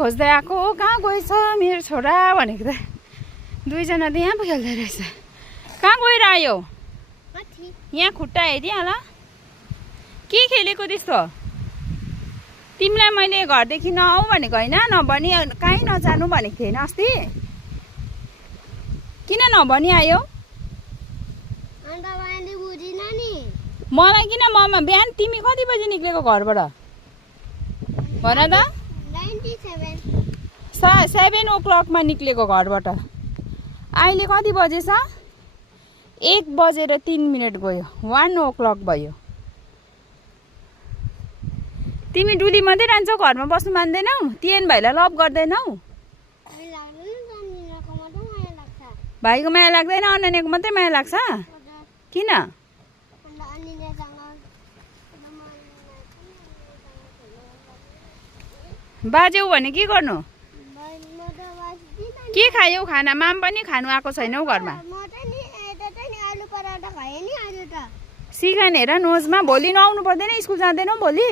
खोज्दै आएको कहाँ गएछ मेरो छोरा भनेको त दुईजना त यहाँ पो खेल्दै रहेछ कहाँ गएर आयो यहाँ खुट्टा हेरिहाल के खेलेको त्यस्तो तिमीलाई मैले घरदेखि नआऊ भनेको होइन नभनी कहीँ नजानु भनेको थिएन अस्ति किन नभनी आयो मलाई किन ममा बिहान तिमी कति बजी निक्लेको घरबाट भन त 7 o'clockमा निक्लेको घरबाट अहिले कति बजेछ 1:03 गयो 1 o'clock भयो तिमी डुली मात्रै रहन्छौ घरमा बस्नु मान्दैनौ तिएन भाइलाई लभ गर्दैनौ भाइको माया लाग्दैन अनन्याको मात्रै माया लाग्छ किन बाजेऊ भने के गर्नु के खायौ खाना माम पनि खानु आएको छैनौ घरमा सिकान हेर नोजमा भोलि नआउनु पर्दैन स्कुल जाँदैनौ भोलि